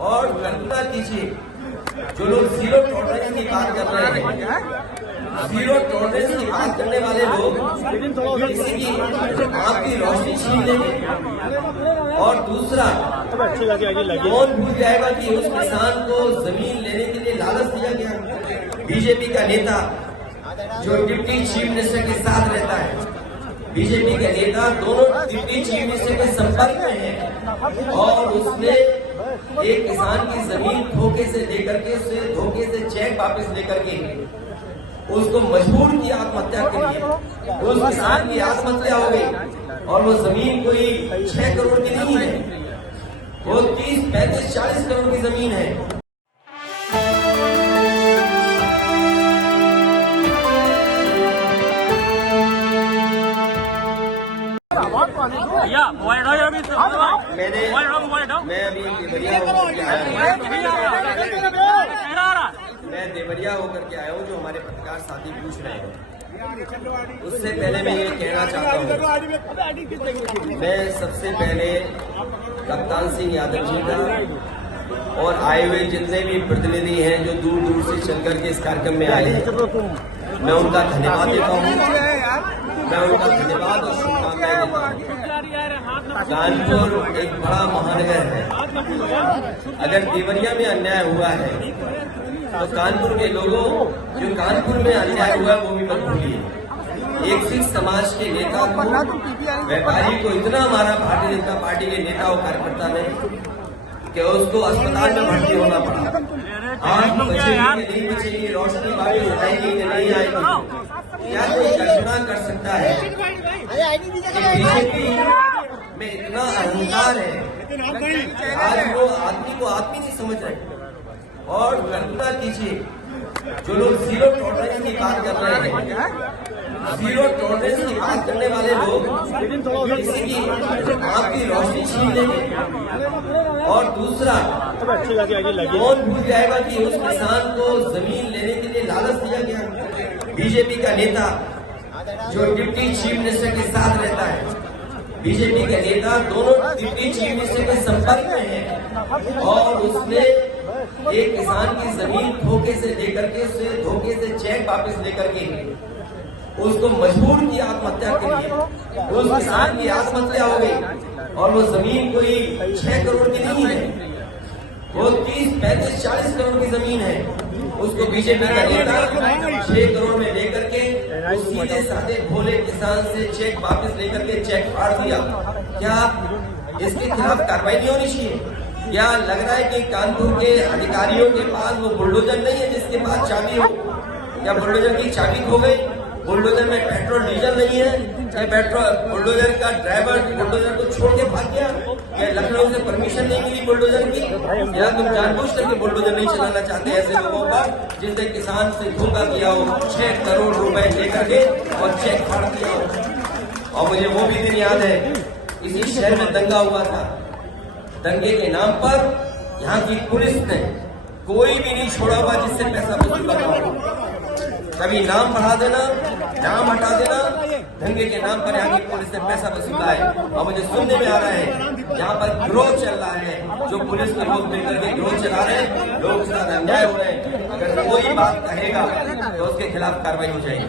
और कल्पना कीजिए, जो लोग जीरो टॉलरेंस की बात कर रहे हैं, जीरो टॉलरेंस की बात करने वाले लोग किसी की आपकी रोशनी छीन लेंगे। और दूसरा, कौन भूल जाएगा कि उस किसान को जमीन लेने के लिए लालच दिया गया। बीजेपी का नेता जो डिप्टी चीफ मिनिस्टर के साथ रहता है, बीजेपी के नेता दोनों डिप्टी चीफ मिनिस्टर के संपर्क में हैं और उसने एक किसान की जमीन धोखे से लेकर के, उसे धोखे से चेक वापस लेकर के उसको मजबूर किया आत्महत्या के लिए। उस किसान की आत्महत्या हो गई और वो जमीन कोई 6 करोड़ की नहीं है, वो 30, 35, 40 करोड़ की जमीन है। मैं देवरिया होकर के आया हूँ, जो हमारे पत्रकार साथी पूछ रहे हैं। उससे पहले मैं ये कहना चाहता हूँ, मैं सबसे पहले कप्तान सिंह यादव जी का और आए हुए जितने भी प्रतिनिधि हैं जो दूर दूर से चल करके इस कार्यक्रम में आए हैं, मैं उनका धन्यवाद देता हूँ। मैं उनका धन्यवाद और शुभकामनाएं देता हूँ। कानपुर एक बड़ा महानगर है। अगर देवरिया में अन्याय हुआ है तो कानपुर के लोगों, जो कानपुर में अन्याय हुआ वो भी मत भूलिए। एक सिख समाज के नेता को, व्यापारी को इतना मारा भारतीय जनता पार्टी के नेता और कार्यकर्ता ने कि उसको अस्पताल में भर्ती होना पड़ा। आज बचेगी नहीं बचेगी, रोशनी वापस आएगी नहीं आएगी, क्या कोई कल्पना कर सकता है कि बीजेपी में इतना अहंकार है। आज वो आदमी को आदमी नहीं समझ रहे। और कल्पना कीजिए, जो लोग जीरो टॉलरेंस की बात कर रहे हैं, जीरो टॉलरेंस की बात करने वाले लोग किसी की आपकी रोशनी छीन लेंगे। और दूसरा, कौन भूल जाएगा कि उस किसान को जमीन लेने के लिए लालच दिया गया। बीजेपी का नेता जो डिप्टी चीफ मिनिस्टर के साथ रहता है, बीजेपी के नेता दोनों डिप्टी चीफ मिनिस्टर के संपर्क में हैं और उसने एक किसान की जमीन धोखे से लेकर के, उसे धोखे से चेक वापस लेकर के उसको मजबूर किया आत्महत्या के लिए। उस किसान की आत्महत्या हो गई और वो जमीन कोई 6 करोड़ की नहीं है, वो 30, 35, 40 करोड़ की जमीन है। उसको बीजेपी का नेता 6 करोड़ में लेकर के उस सीधे साधे भोले किसान से चेक वापस लेकर के चेक फाड़ दिया। क्या इसके खिलाफ कार्रवाई नहीं होनी चाहिए? क्या लग रहा है कि कानपुर के अधिकारियों के पास वो बुलडोजर नहीं है जिसके पास चाबी हो? क्या बुलडोजर की चाबी खो गई? बुलडोजर में पेट्रोल डीजल नहीं है? क्या बुलडोजर का ड्राइवर बुलडोजर को छोड़ के भाग गया? क्या लखनऊ से परमिशन नहीं मिली बुलडोजर की? या तुम जानबूझ करके बुलडोजर नहीं चलाना चाहते ऐसे लोगों पर जिसने किसान से धोखा किया हो, 6 करोड़ रुपए लेकर के और चेक फाड़ दिया हो? और मुझे वो भी दिन याद है, इसी शहर में दंगा हुआ था। दंगे के नाम पर यहाँ की पुलिस ने कोई भी नहीं छोड़ा हुआ जिससे पैसा वसूल करना हो। कभी नाम बढ़ा देना, नाम हटा देना, दंगे के नाम पर यहाँ की पुलिस ने पैसा वसूला है। और मुझे सुनने में आ रहा है यहाँ पर गिरोह चल रहा है, जो पुलिस के लोग मिलकर के गिरोह चला रहे हैं, लोग के साथ अन्याय हो रहे हैं। अगर कोई बात कहेगा तो उसके खिलाफ कार्रवाई हो जाएगी।